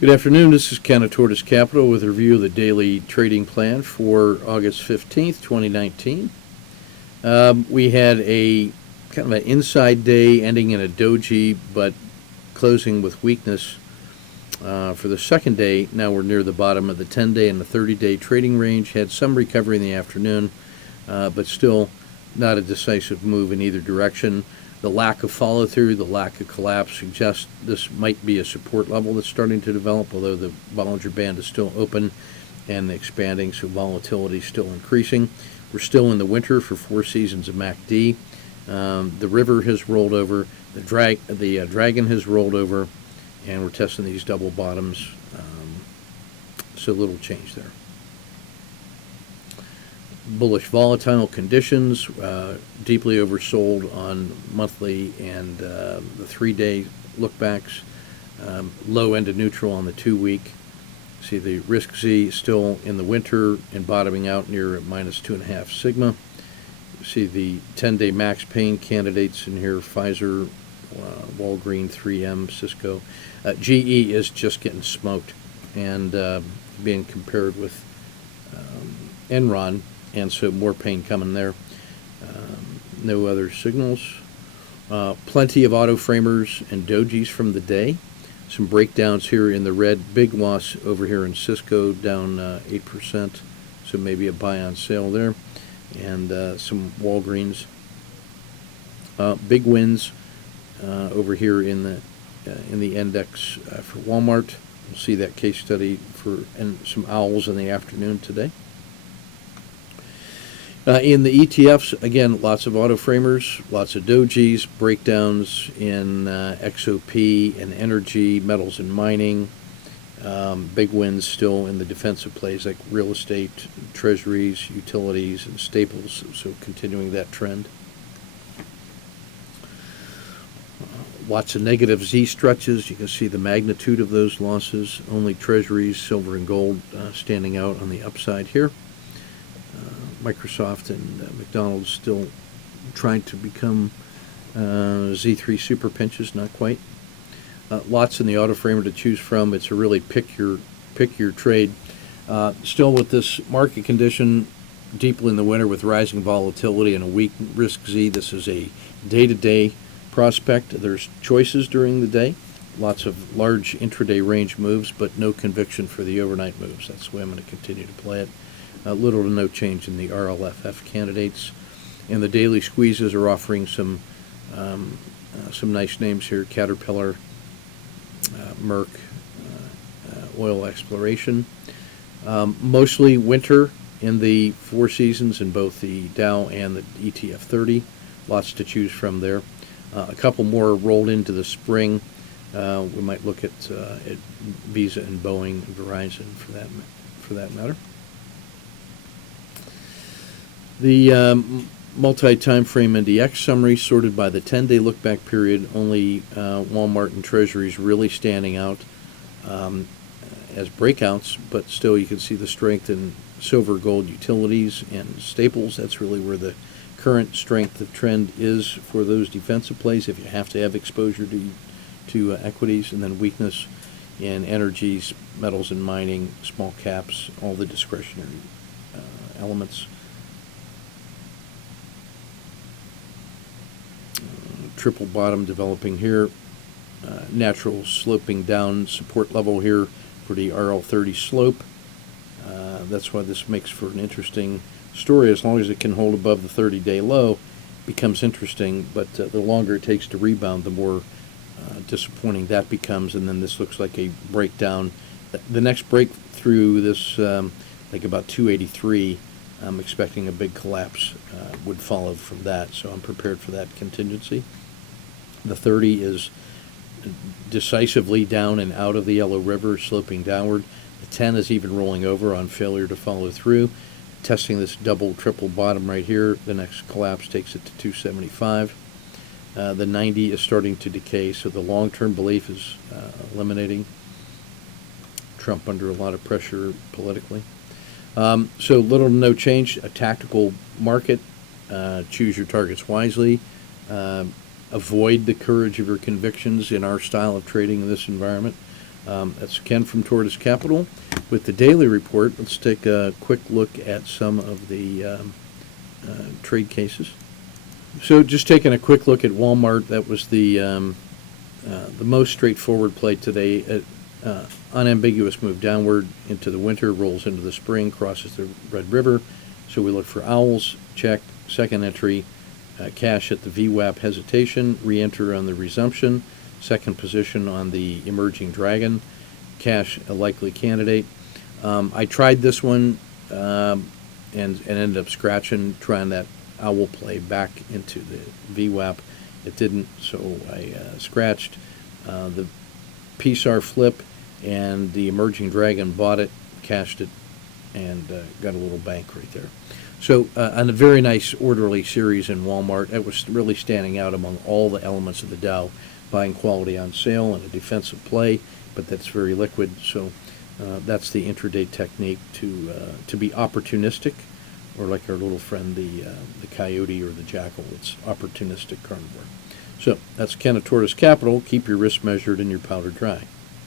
Good afternoon. This is Ken of Tortoise Capital with a review of the daily trading plan for August 15th, 2019. We had a kind of an inside day ending in a doji, but closing with weakness for the second day. Now we're near the bottom of the 10-day and the 30-day trading range. Had some recovery in the afternoon, but still not a decisive move in either direction. The lack of follow-through, the lack of collapse suggests this might be a support level that's starting to develop, although the Bollinger Band is still open and expanding, so volatility is still increasing. We're still in the winter for 4 seasons of MACD. The river has rolled over, the dragon has rolled over, and we're testing these double bottoms, so little change there. Bullish volatile conditions, deeply oversold on monthly and the 3-day lookbacks, low end of neutral on the 2-week. See the risk Z still in the winter and bottoming out near minus 2.5 sigma. See the 10-day max pain candidates in here: Pfizer, Walgreens, 3M, Cisco. GE is just getting smoked and being compared with Enron. And so more pain coming there. No other signals. Plenty of auto framers and dojis from the day. Some breakdowns here in the red. Big loss over here in Cisco, down 8%. So maybe a buy on sale there. And some Walgreens. Big wins over here in the index for Walmart. We'll see that case study and some owls in the afternoon today. In the ETFs, again, lots of auto framers, lots of dojis, breakdowns in XOP and energy, metals and mining. Big wins still in the defensive plays like real estate, treasuries, utilities, and staples, so continuing that trend. Lots of negative Z stretches. You can see the magnitude of those losses. Only treasuries, silver and gold standing out on the upside here. Microsoft and McDonald's still trying to become Z3 super pinches, not quite. Lots in the auto framer to choose from. It's a really pick your trade. Still with this market condition, deeply in the winter with rising volatility and a weak risk Z, this is a day-to-day prospect. There's choices during the day. Lots of large intraday range moves, but no conviction for the overnight moves. That's the way I'm going to continue to play it. Little to no change in the RLFF candidates, and the daily squeezes are offering some nice names here: Caterpillar, Merck, oil exploration. Mostly winter in the 4 seasons in both the Dow and the ETF 30. Lots to choose from there. A couple more rolled into the spring. We might look at Visa and Boeing and Verizon for that matter. The multi-time frame NDX summary sorted by the 10-day look-back period. Only Walmart and Treasuries really standing out as breakouts, but still you can see the strength in silver, gold, utilities, and staples. That's really where the current strength of trend is for those defensive plays if you have to have exposure to equities, and then weakness in energies, metals and mining, small caps, all the discretionary elements. Triple bottom developing here, natural sloping down support level here for the RL30 slope. That's why this makes for an interesting story. As long as it can hold above the 30-day low, becomes interesting, but the longer it takes to rebound, the more disappointing that becomes, and then this looks like a breakdown. The next breakthrough, this like about 283, I'm expecting a big collapse would follow from that, so I'm prepared for that contingency. The 30 is decisively down and out of the yellow river, sloping downward. The 10 is even rolling over on failure to follow through. Testing this double, triple bottom right here. The next collapse takes it to 275. The 90 is starting to decay, so the long-term belief is eliminating. Trump under a lot of pressure politically. So little to no change. A tactical market. Choose your targets wisely. Avoid the courage of your convictions in our style of trading in this environment. That's Ken from Tortoise Capital. With the daily report, let's take a quick look at some of the trade cases. So just taking a quick look at Walmart, that was the most straightforward play today. Unambiguous move downward into the winter, rolls into the spring, crosses the Red River. So we look for owls, check, second entry, cash at the VWAP hesitation, re-enter on the resumption, second position on the emerging dragon, cash a likely candidate. I tried this one and ended up scratching, trying that owl play back into the VWAP. It didn't, so I scratched the PSAR flip, and the emerging dragon bought it, cashed it, and got a little bank right there. So on a very nice orderly series in Walmart, it was really standing out among all the elements of the Dow, buying quality on sale and a defensive play, but that's very liquid. So that's the intraday technique to be opportunistic, or like our little friend the coyote or the jackal. It's opportunistic carnivore. So that's Ken of Tortoise Capital. Keep your risk measured and your powder dry.